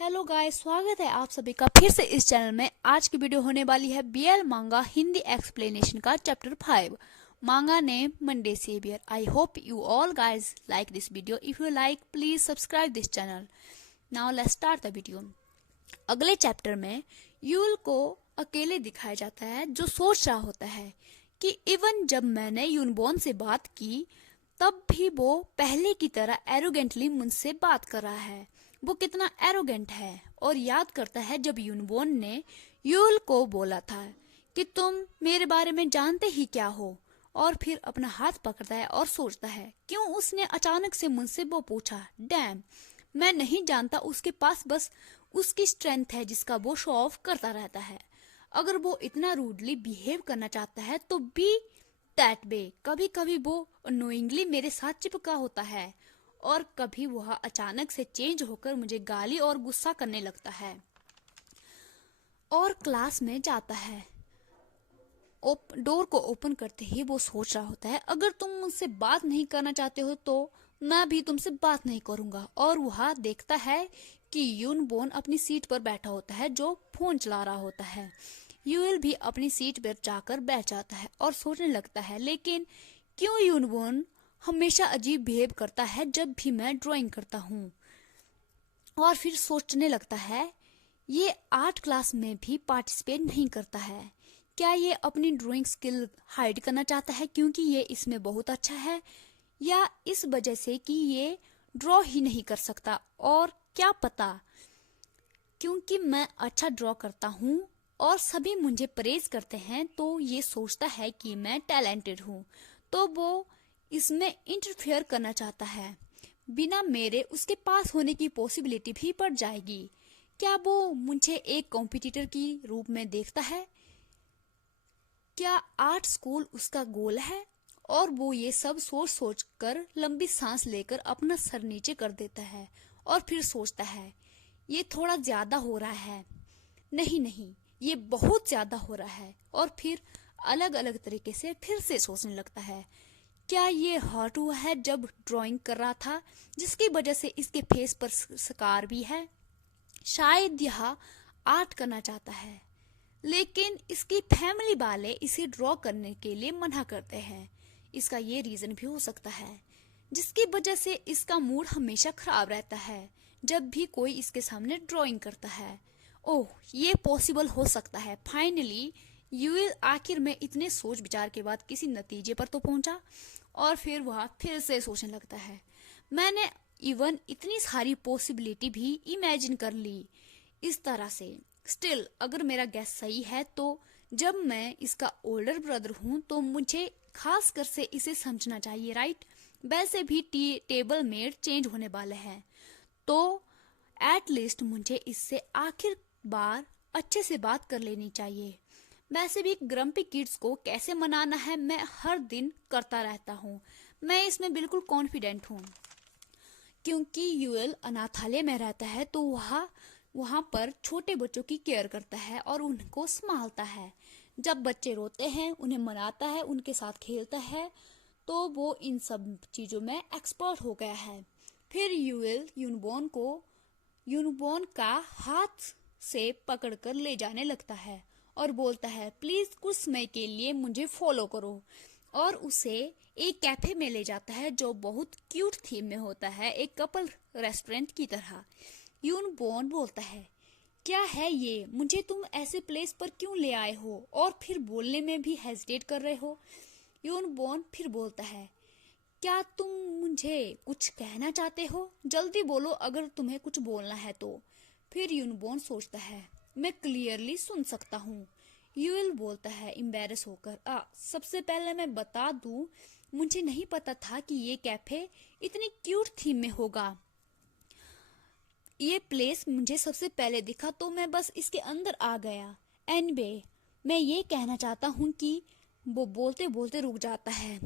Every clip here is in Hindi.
हेलो गाइस, स्वागत है आप सभी का फिर से इस चैनल में। आज की वीडियो होने वाली है बीएल मांगा हिंदी एक्सप्लेनेशन का chapter 5 manga name Monday saviour. I hope you all guys like this video. If you like please subscribe this channel. Now let's start the video. अगले चैप्टर में यूल को अकेले दिखाया जाता है, जो सोच रहा होता है कि इवन जब मैंने यूनबोन से बात की तब भी वो पहले की तरह एरोगेंटली मुझसे बात कर रहा है। वो कितना एरोगेंट है। और याद करता है जब यूनबोन ने यूल को बोला था कि तुम मेरे बारे में जानते ही क्या हो। और फिर अपना हाथ पकड़ता है और सोचता है क्यों उसने अचानक से मुझसे वो पूछा। डैम, मैं नहीं जानता। उसके पास बस उसकी स्ट्रेंथ है जिसका वो शो ऑफ करता रहता है। अगर वो इतना रूडली बिहेव करना चाहता है तो बी दैट वे। कभी कभी वो अनोइंगली मेरे साथ चिपका होता है और कभी वह अचानक से चेंज होकर मुझे गाली और गुस्सा करने लगता है। और क्लास में जाता है। डोर को ओपन करते ही वो सोच रहा होता है अगर तुम मुझसे बात नहीं करना चाहते हो तो मैं भी तुमसे बात नहीं करूंगा। और वह देखता है कि यूनबोन अपनी सीट पर बैठा होता है जो फोन चला रहा होता है। यूएल भी अपनी सीट पर जाकर बैठ जाता है और सोचने लगता है लेकिन क्यों यूनबोन हमेशा अजीब बिहेव करता है जब भी मैं ड्राइंग करता हूँ। और फिर सोचने लगता है ये आर्ट क्लास में भी पार्टिसिपेट नहीं करता है। क्या ये अपनी ड्राइंग स्किल हाइड करना चाहता है क्योंकि ये इसमें बहुत अच्छा है, या इस वजह से कि ये ड्रॉ ही नहीं कर सकता। और क्या पता क्योंकि मैं अच्छा ड्रॉ करता हूँ और सभी मुझे प्रेज करते हैं तो ये सोचता है कि मैं टैलेंटेड हूँ, तो वो इसमें इंटरफेयर करना चाहता है। बिना मेरे उसके पास होने की पॉसिबिलिटी भी बढ़ जाएगी। क्या वो मुझे एक कॉम्पिटिटर की रूप में देखता है? क्या आर्ट स्कूल उसका गोल है? और वो ये सब सोच सोच कर लंबी सांस लेकर अपना सर नीचे कर देता है और फिर सोचता है ये थोड़ा ज्यादा हो रहा है। नहीं नहीं, ये बहुत ज्यादा हो रहा है। और फिर अलग अलग तरीके से फिर से सोचने लगता है क्या ये हर्ट हुआ है जब ड्राइंग कर रहा था जिसकी वजह से इसके फेस पर स्कार भी है। शायद यह आर्ट करना चाहता है लेकिन इसकी फैमिली वाले इसे ड्रॉ करने के लिए मना करते हैं। इसका ये रीजन भी हो सकता है जिसकी वजह से इसका मूड हमेशा खराब रहता है जब भी कोई इसके सामने ड्राइंग करता है। ओह, ये पॉसिबल हो सकता है। फाइनली यूएल आखिर में इतने सोच विचार के बाद किसी नतीजे पर तो पहुंचा। और फिर वह फिर से सोचने लगता है मैंने इवन इतनी सारी पॉसिबिलिटी भी इमेजिन कर ली इस तरह से। स्टिल अगर मेरा गैस सही है तो जब मैं इसका ओल्डर ब्रदर हूँ तो मुझे खास कर से इसे समझना चाहिए, राइट? वैसे भी टेबल मेट चेंज होने वाले हैं तो एट लीस्ट मुझे इससे आखिर बार अच्छे से बात कर लेनी चाहिए। वैसे भी ग्रम्पी किड्स को कैसे मनाना है मैं हर दिन करता रहता हूँ। मैं इसमें बिल्कुल कॉन्फिडेंट हूँ क्योंकि यूएल अनाथालय में रहता है तो वहाँ पर छोटे बच्चों की केयर करता है और उनको संभालता है। जब बच्चे रोते हैं उन्हें मनाता है, उनके साथ खेलता है, तो वो इन सब चीज़ों में एक्सपर्ट हो गया है। फिर यूएल यूनबोन का हाथ से पकड़कर ले जाने लगता है और बोलता है प्लीज कुछ समय के लिए मुझे फॉलो करो। और उसे एक कैफे में ले जाता है जो बहुत क्यूट थीम में होता है, एक कपल रेस्टोरेंट की तरह। यूनबोन बोलता है क्या है ये, मुझे तुम ऐसे प्लेस पर क्यों ले आए हो? और फिर बोलने में भी हेजिटेट कर रहे हो। यूनबोन फिर बोलता है क्या तुम मुझे कुछ कहना चाहते हो? जल्दी बोलो अगर तुम्हें कुछ बोलना है तो। फिर यूनबोन सोचता है मैं क्लियरली सुन सकता हूँ। यूएल बोलता है एम्बैरेस होकर सबसे पहले मैं बता दूं मुझे नहीं पता था कि ये कैफे इतनी क्यूट थीम में होगा। ये प्लेस मुझे सबसे पहले दिखा तो मैं बस इसके अंदर आ गया। एनीवे, मैं ये कहना चाहता हूँ कि वो बोलते बोलते रुक जाता है।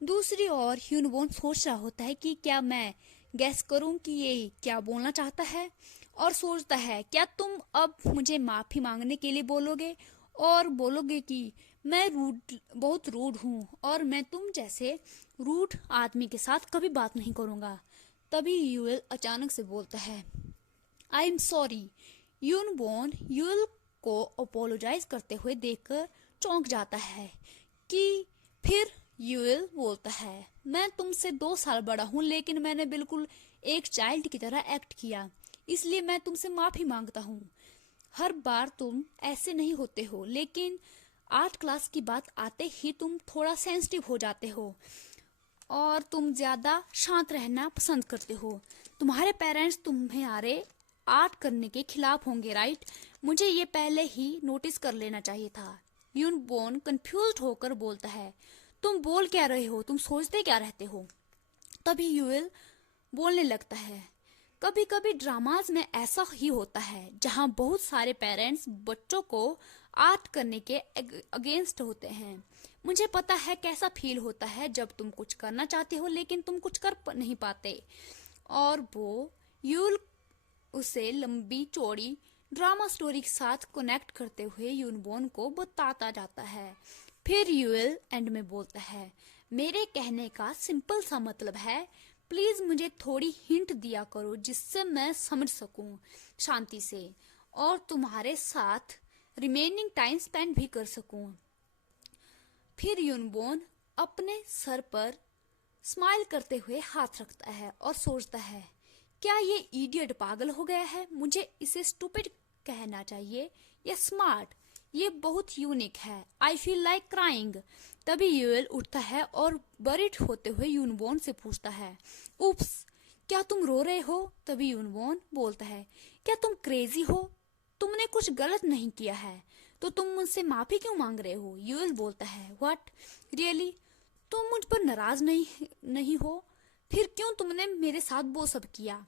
दूसरी ओर ह्यूनबोन सोच रहा होता है कि क्या मैं गैस करूं कि ये क्या बोलना चाहता है। और सोचता है क्या तुम अब मुझे माफी मांगने के लिए बोलोगे और बोलोगे कि मैं बहुत रूड हूँ और मैं तुम जैसे रूड आदमी के साथ कभी बात नहीं करूँगा। तभी यूएल अचानक से बोलता है आई एम सॉरी। यूनबोन यूल को अपोलोजाइज करते हुए देखकर चौंक जाता है कि फिर यूल बोलता है, मैं तुमसे 2 साल बड़ा हूँ, लेकिन मैंने बिल्कुल एक चाइल्ड की तरह एक्ट किया, इसलिए मैं तुमसे माफी मांगता हूँ। हर बार तुम ऐसे नहीं होते हो, लेकिन आर्ट क्लास की बात आते ही तुम थोड़ा सेंसिटिव हो जाते हो और तुम ज्यादा शांत रहना पसंद करते हो। तुम्हारे पेरेंट्स तुम्हारे आर्ट करने के खिलाफ होंगे, राइट? मुझे ये पहले ही नोटिस कर लेना चाहिए था। यूनबोन कंफ्यूज्ड होकर बोलता है, तुम बोल क्या रहे हो? तुम सोचते क्या रहते हो? तभी यूएल बोलने लगता है, कभी कभी ड्रामाज में ऐसा ही होता है जहाँ बहुत सारे पेरेंट्स बच्चों को आर्ट करने के अगेंस्ट होते हैं। मुझे पता है कैसा फील होता है जब तुम कुछ करना चाहते हो लेकिन तुम कुछ कर नहीं पाते। और वो यूल उसे लंबी चौड़ी ड्रामा स्टोरी के साथ कनेक्ट करते हुए यूनबोन को बताता जाता है। फिर यूएल एंड में बोलता है, मेरे कहने का सिंपल सा मतलब है, प्लीज मुझे थोड़ी हिंट दिया करो जिससे मैं समझ सकूं शांति से और तुम्हारे साथ रिमेनिंग टाइम स्पेंड भी कर सकूं। फिर यूनबोन अपने सर पर स्माइल करते हुए हाथ रखता है और सोचता है, क्या ये इडियट पागल हो गया है? मुझे इसे स्टूपिड कहना चाहिए या स्मार्ट? ये बहुत यूनिक है। I feel like crying. तभी यूएल उठता है और बरिट होते हुए यूनबोन से पूछता है, उप्स, क्या तुम रो रहे हो? तभी यूनबोन बोलता है, क्या तुम क्रेजी हो? तुमने कुछ गलत नहीं किया है तो तुम मुझसे माफी क्यों मांग रहे हो? यूएल बोलता है, व्हाट रियली? तुम मुझ पर नाराज नहीं हो? फिर क्यों तुमने मेरे साथ वो सब किया?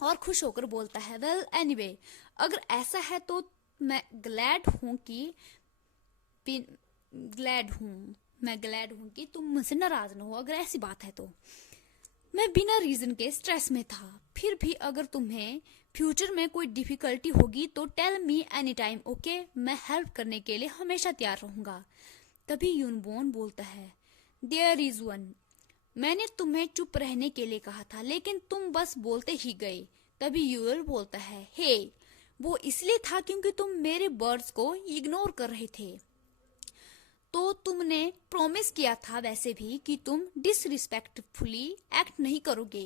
और खुश होकर बोलता है, वेल एनीवे, अगर ऐसा है तो मैं ग्लैड हूँ कि तुम मुझसे नाराज न हो। अगर ऐसी बात है तो मैं बिना रीजन के स्ट्रेस में था। फिर भी अगर तुम्हें फ्यूचर में कोई डिफिकल्टी होगी तो tell me any time, okay? मैं हेल्प करने के लिए हमेशा तैयार रहूंगा। तभी यूनबोन बोलता है, देयर इज वन। मैंने तुम्हें चुप रहने के लिए कहा था लेकिन तुम बस बोलते ही गए। तभी यूएल बोलता है, हे, वो इसलिए था क्योंकि तुम मेरे वर्ड्स को इग्नोर कर रहे थे। तो तुमने प्रॉमिस किया था वैसे भी कि तुम डिसरिस्पेक्टफुली एक्ट नहीं करोगे।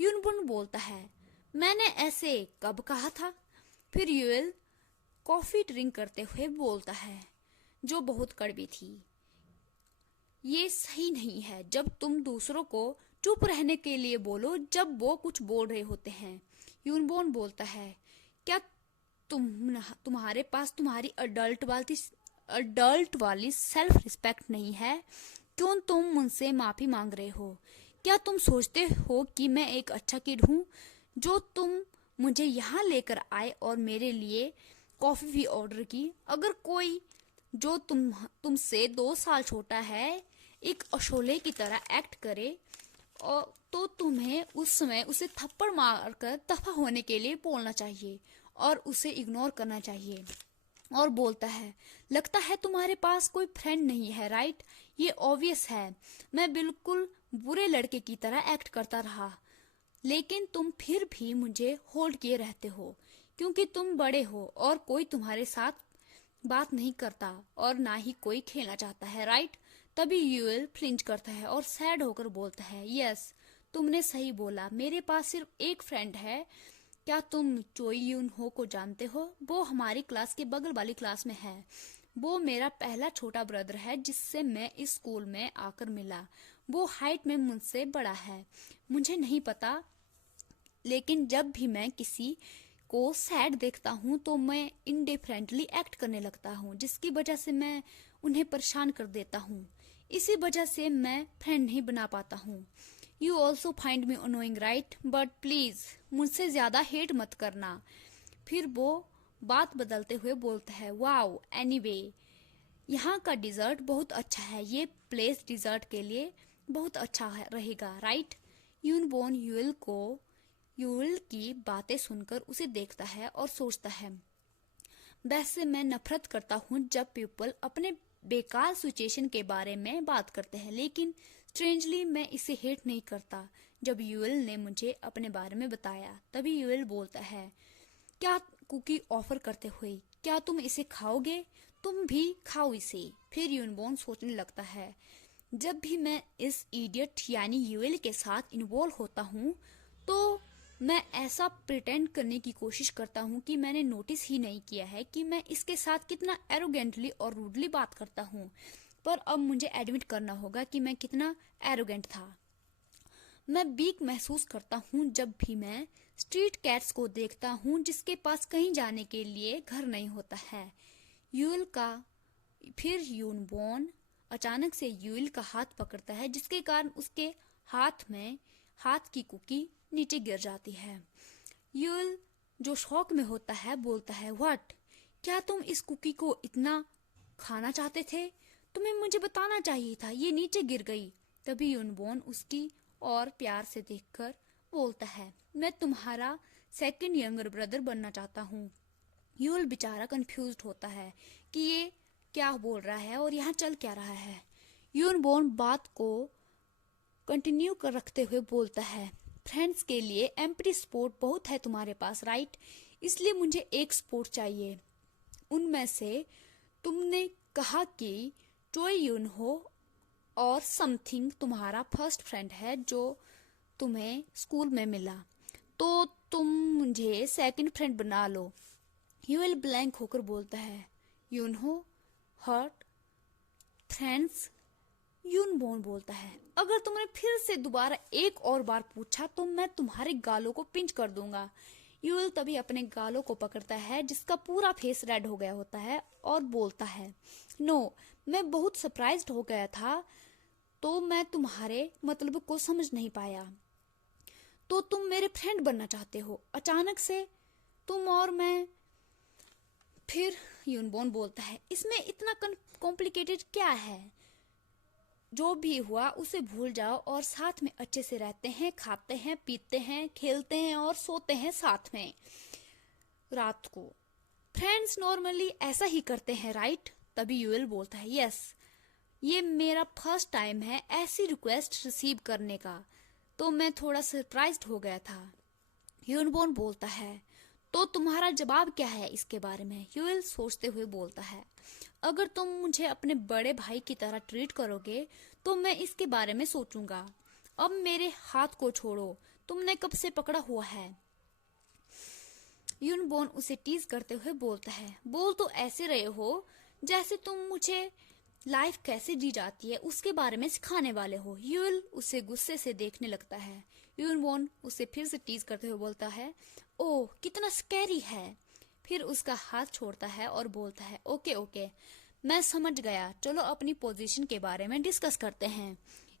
यूनबोन बोलता है, मैंने ऐसे कब कहा था? फिर यूएल कॉफी ड्रिंक करते हुए बोलता है, जो बहुत कड़वी थी, ये सही नहीं है जब तुम दूसरों को चुप रहने के लिए बोलो जब वो कुछ बोल रहे होते हैं। यूनबोन बोलता है, क्या तुम्हारे पास तुम्हारी अडल्ट वाली सेल्फ रिस्पेक्ट नहीं है? क्यों तुम मुझसे माफी मांग रहे हो? क्या तुम सोचते हो कि मैं एक अच्छा किड हूँ जो तुम मुझे यहाँ लेकर आए और मेरे लिए कॉफी भी ऑर्डर की? अगर कोई जो तुमसे 2 साल छोटा है एक अशोले की तरह एक्ट करे और तो तुम्हें उस समय उसे थप्पड़ मारकर दफा होने के लिए बोलना चाहिए और उसे इग्नोर करना चाहिए। और बोलता है, लगता है तुम्हारे पास कोई फ्रेंड नहीं है, राइट? ये ऑब्वियस है। मैं बिल्कुल बुरे लड़के की तरह एक्ट करता रहा लेकिन तुम फिर भी मुझे होल्ड किए रहते हो क्योंकि तुम बड़े हो और कोई तुम्हारे साथ बात नहीं करता और ना ही कोई खेलना चाहता है, राइट? तभी यूएल फ्लिंच करता है और सैड होकर बोलता है, यस, तुमने सही बोला, मेरे पास सिर्फ एक फ्रेंड है। क्या तुम चोई यून हो को जानते हो? वो हमारी क्लास के बगल वाली क्लास में है। वो मेरा पहला छोटा ब्रदर है जिससे मैं इस स्कूल में आकर मिला। वो हाइट में मुझसे बड़ा है। मुझे नहीं पता लेकिन जब भी मैं किसी को सैड देखता हूँ तो मैं इंडिफरेंटली एक्ट करने लगता हूँ जिसकी वजह से मैं उन्हें परेशान कर देता हूँ। इसी वजह से मैं फ्रेंड नहीं बना पाता हूँ। You also find me annoying, right? But please मुझसे ज्यादा हेट मत करना। फिर वो बात बदलते हुए बोलता है, वाओ, एनीवे, यहाँ का डिजर्ट बहुत अच्छा है। ये प्लेस डिजर्ट के लिए बहुत अच्छा रहेगा, राइट? यूनबोन यूएल की बातें सुनकर उसे देखता है और सोचता है, वैसे मैं नफरत करता हूँ जब पीपल अपने बेकार सिचुएशन के बारे में बात करते हैं, लेकिन स्ट्रेंजली मैं इसे हेट नहीं करता। जब यूएल ने मुझे अपने बारे में बताया तभी यूएल बोलता है, क्या कुकी ऑफर करते हुए, क्या तुम इसे खाओगे? तुम भी खाओ इसे। फिर यूनबोर्न सोचने लगता है, जब भी मैं इस इडियट यानी यूएल के साथ इन्वॉल्व होता हूँ तो मैं ऐसा प्रिटेंड करने की कोशिश करता हूँ कि मैंने नोटिस ही नहीं किया है कि मैं इसके साथ कितना एरोगेंटली और रूडली बात करता हूँ। पर अब मुझे एडमिट करना होगा कि मैं कितना एरोगेंट था। मैं वीक महसूस करता हूँ जब भी मैं स्ट्रीट कैट्स को देखता हूँ जिसके पास कहीं जाने के लिए घर नहीं होता है। यूएल का फिर यूनबोर्न अचानक से यूएल का हाथ पकड़ता है जिसके कारण उसके हाथ की कुकी नीचे गिर जाती है। यूएल जो शौक में होता है बोलता है, व्हाट? क्या तुम इस कुकी को इतना खाना चाहते थे? तुम्हें मुझे बताना चाहिए था, ये नीचे गिर गई। तभी यूनबोर्न उसकी और प्यार से देखकर बोलता है, मैं तुम्हारा सेकंड यंगर ब्रदर बनना चाहता हूँ। यूएल बेचारा कंफ्यूज्ड होता है कि ये क्या बोल रहा है और यहाँ चल क्या रहा है। यूनबोर्न बात को कंटिन्यू कर रखते हुए बोलता है, फ्रेंड्स के लिए एम्प्टी स्पोर्ट बहुत है तुम्हारे पास, राइट? इसलिए मुझे एक स्पोर्ट चाहिए। उनमें से तुमने कहा कि टॉय यूनहो और समथिंग तुम्हारा फर्स्ट फ्रेंड है जो तुम्हें स्कूल में मिला, तो तुम मुझे सेकंड फ्रेंड बना लो। यूएल ब्लैंक होकर बोलता है, यूनहो, हर्ट, फ्रेंड्स? यूनबोर्न बोलता है, अगर तुमने फिर से दोबारा एक और बार पूछा तो मैं तुम्हारे गालों को पिंच कर दूंगा। यूएल तभी अपने गालों को पकड़ता है जिसका पूरा फेस रेड हो गया होता है और बोलता है, नो, मैं बहुत सरप्राइज्ड हो गया था तो मैं तुम्हारे मतलब को समझ नहीं पाया। तो तुम मेरे फ्रेंड बनना चाहते हो अचानक से, तुम और मैं? फिर यूनबोर्न बोलता है, इसमें इतना कॉम्प्लिकेटेड क्या है? जो भी हुआ उसे भूल जाओ और साथ में अच्छे से रहते हैं, खाते हैं, पीते हैं, खेलते हैं और सोते हैं साथ में रात को। फ्रेंड्स नॉर्मली ऐसा ही करते हैं, राइट? तभी यूएल बोलता है, यस, ये मेरा फर्स्ट टाइम है ऐसी रिक्वेस्ट रिसीव करने का, तो मैं थोड़ा सरप्राइज्ड हो गया था। यूनबोर्न बोलता है, तो तुम्हारा जवाब क्या है इसके बारे में? यूएल सोचते हुए बोलता है, अगर तुम मुझे अपने बड़े भाई की तरह ट्रीट करोगे तो मैं इसके बारे में सोचूंगा। अब मेरे हाथ को छोड़ो, तुमने कब से पकड़ा हुआ है? यूनबोर्न उसे टीज करते हुए बोलता है, बोल तो ऐसे रहे हो जैसे तुम मुझे लाइफ कैसे जी जाती है उसके बारे में सिखाने वाले हो। यूएल उसे गुस्से से देखने लगता है। यूनबोर्न उसे फिर से टीज करते हुए बोलता है, ओह कितना स्कैरी है। फिर उसका हाथ छोड़ता है और बोलता है, ओके ओके, मैं समझ गया, चलो अपनी पोजीशन के बारे में डिस्कस करते हैं।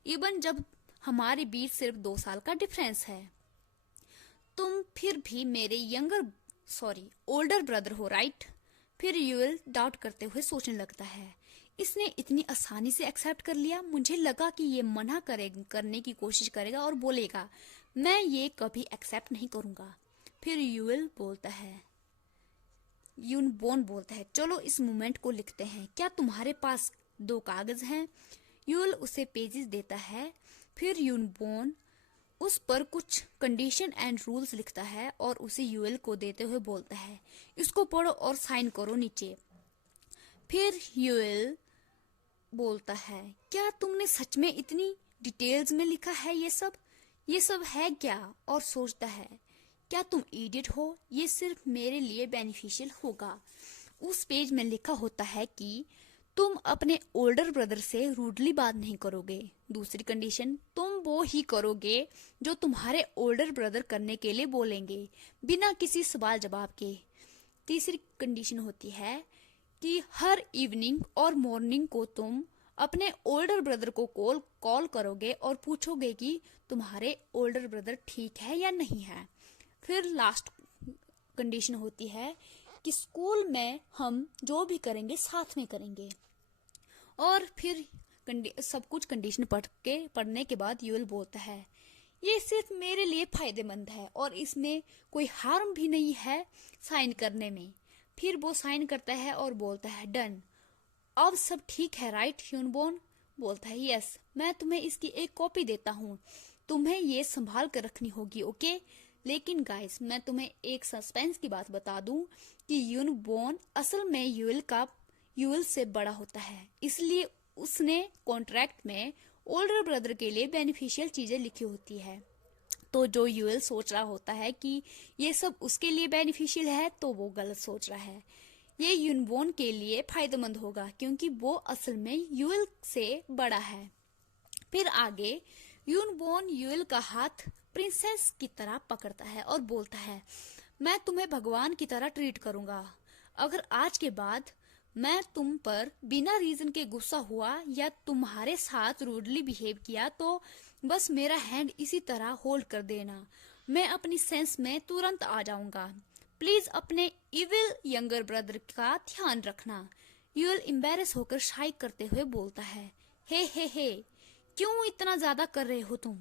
इवन जब हमारे बीच सिर्फ 2 साल का डिफरेंस है, तुम फिर भी मेरे ओल्डर ब्रदर हो, राइट? फिर यूएल डाउट करते हुए सोचने लगता है, इसने इतनी आसानी से एक्सेप्ट कर लिया। मुझे लगा कि ये मना करने की कोशिश करेगा और बोलेगा, मैं ये कभी एक्सेप्ट नहीं करूंगा। फिर यूनबोर्न बोलता है, चलो इस मोमेंट को लिखते हैं, क्या तुम्हारे पास 2 कागज हैं? यूएल उसे पेजेस देता है। फिर यूनबोर्न उस पर कुछ कंडीशन एंड रूल्स लिखता है और उसे यूएल को देते हुए बोलता है, इसको पढ़ो और साइन करो नीचे। फिर यूएल बोलता है, क्या तुमने सच में इतनी डिटेल्स में लिखा है ये सब है क्या? और सोचता है, क्या तुम इडियट हो? ये सिर्फ मेरे लिए बेनिफिशियल होगा। उस पेज में लिखा होता है कि तुम अपने ओल्डर ब्रदर से रूडली बात नहीं करोगे। दूसरी कंडीशन, तुम वो ही करोगे जो तुम्हारे ओल्डर ब्रदर करने के लिए बोलेंगे, बिना किसी सवाल जवाब के। तीसरी कंडीशन होती है कि हर इवनिंग और मॉर्निंग को तुम अपने ओल्डर ब्रदर को कॉल करोगे और पूछोगे कि तुम्हारे ओल्डर ब्रदर ठीक है या नहीं है। फिर लास्ट कंडीशन होती है कि स्कूल में हम जो भी करेंगे साथ में करेंगे। और फिर सब कुछ कंडीशन पढ़ने के बाद यूएल बोलता है, ये सिर्फ मेरे लिए फायदेमंद है और इसमें कोई हार्म भी नहीं है साइन करने में। फिर वो साइन करता है और बोलता है, डन। अब सब ठीक है, राइट? यूनबोर्न बोलता है, यस, मैं तुम्हें इसकी एक कॉपी देता हूँ, तुम्हें ये संभाल कर रखनी होगी, ओके? लेकिन गाइस मैं तुम्हें एक सस्पेंस की बात बता दूं कि यूनबोर्न असल में यूएल से बड़ा होता है, इसलिए उसने कॉन्ट्रैक्ट में ओल्डर ब्रदर के लिए बेनिफिशियल चीजें लिखी होती है। तो जो यूएल सोच रहा होता है कि ये सब उसके लिए बेनिफिशियल है, तो वो गलत सोच रहा है। ये यूनबोर्न के लिए फायदेमंद होगा क्योंकि वो असल में यूएल से बड़ा है। फिर आगे यूनबोर्न यूएल का हाथ प्रिंसेस की तरह पकड़ता है और बोलता है, मैं तुम्हें भगवान की तरह ट्रीट करूंगा। अगर आज के बाद मैं तुम पर बिना रीजन के गुस्सा हुआ या तुम्हारे साथ रूडली बिहेव किया तो बस मेरा हैंड इसी तरह होल्ड कर देना, मैं अपनी सेंस में तुरंत आ जाऊंगा। प्लीज अपने इविल यंगर ब्रदर का ध्यान रखना। यूएल एम्बैरेस होकर शाई करते हुए बोलता है, हे क्यों इतना ज्यादा कर रहे हो तुम?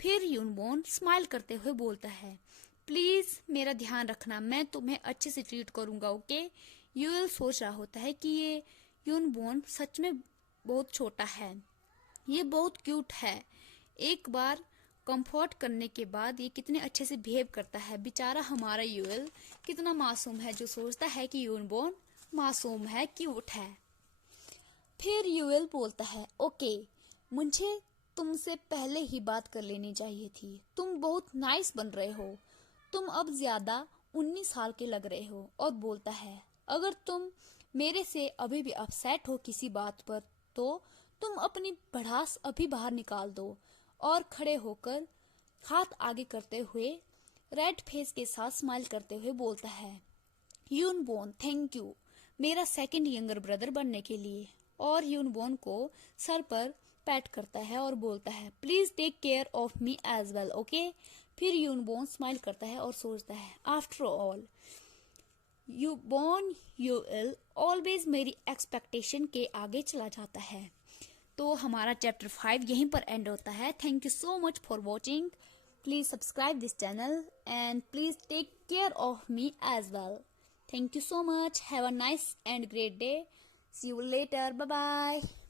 फिर यूनबोर्न स्माइल करते हुए बोलता है, प्लीज मेरा ध्यान रखना, मैं तुम्हें अच्छे से ट्रीट करूंगा, ओके? यूएल सोच रहा होता है कि ये यूनबोर्न सच में बहुत छोटा है, ये बहुत क्यूट है। एक बार कंफर्ट करने के बाद ये कितने अच्छे से बिहेव करता है। बेचारा हमारा यूएल कितना मासूम है जो सोचता है कि यूनबोर्न मासूम है, क्यूट है। फिर यूएल बोलता है, ओके, मुझे तुमसे पहले ही बात कर लेनी चाहिए थी। तुम बहुत नाइस बन रहे हो, तुम अब ज्यादा 19 साल के लग रहे हो। और बोलता है, अगर तुम मेरे से अभी भी अपसेट हो किसी बात पर तो तुम अपनी भड़ास अभी बाहर निकाल दो। और खड़े होकर हाथ आगे करते हुए रेड फेस के साथ स्माइल करते हुए बोलता है, यूनबोर्न थैंक यू मेरा सेकंड यंगर ब्रदर बनने के लिए। और यूनबोर्न को सर पर पैट करता है और बोलता है, please take care of me as well, okay? फिर यूनबोर्न स्माइल करता है और सोचता है, आफ्टर ऑल यूएल ऑलवेज मेरी एक्सपेक्टेशन के आगे चला जाता है। तो हमारा चैप्टर 5 यहीं पर एंड होता है। Thank you so much for watching. Please subscribe this channel and please take care of me as well. Thank you so much. Have a nice and great day. See you later. Bye bye.